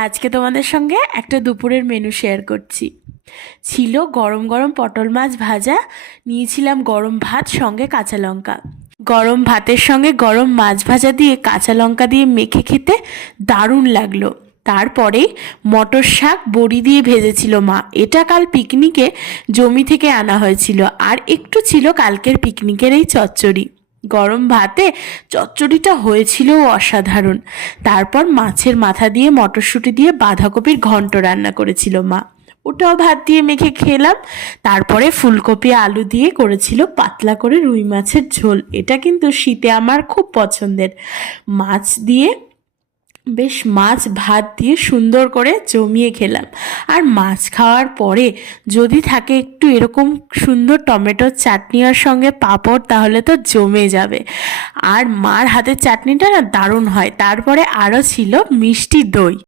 আজকে তোমাদের সঙ্গে একটা দুপুরের মেনু শেয়ার করছি। ছিল গরম গরম পটল মাছ ভাজা, নিয়েছিলাম গরম ভাত সঙ্গে কাঁচা লঙ্কা। গরম ভাতের সঙ্গে গরম মাছ ভাজা দিয়ে কাঁচা লঙ্কা দিয়ে মেখে খেতে দারুণ লাগলো। তারপরে মটর শাক বড়ি দিয়ে ভেজেছিল মা, এটা কাল পিকনিকে জমি থেকে আনা হয়েছিল। আর একটু ছিল কালকের পিকনিকের এই চচ্চড়ি। গরম ভাতে চচ্চড়িটা হয়েছিল অসাধারণ। তারপর মাছের মাথা দিয়ে মটরশুঁটি দিয়ে বাঁধাকপির ঘন্ট রান্না করেছিল মা, ওটাও ভাত দিয়ে মেখে খেলাম। তারপরে ফুলকপি আলু দিয়ে করেছিল পাতলা করে রুই মাছের ঝোল, এটা কিন্তু শীতে আমার খুব পছন্দের। মাছ দিয়ে বেশ মাছ ভাত দিয়ে সুন্দর করে জমিয়ে খেলাম। আর মাছ খাওয়ার পরে যদি থাকে একটু এরকম সুন্দর টমেটোর চাটনি আর সঙ্গে পাঁপড়, তাহলে তো জমে যাবে। আর মার হাতের চাটনিটা না দারুণ হয়। তারপরে আরও ছিল মিষ্টি দই।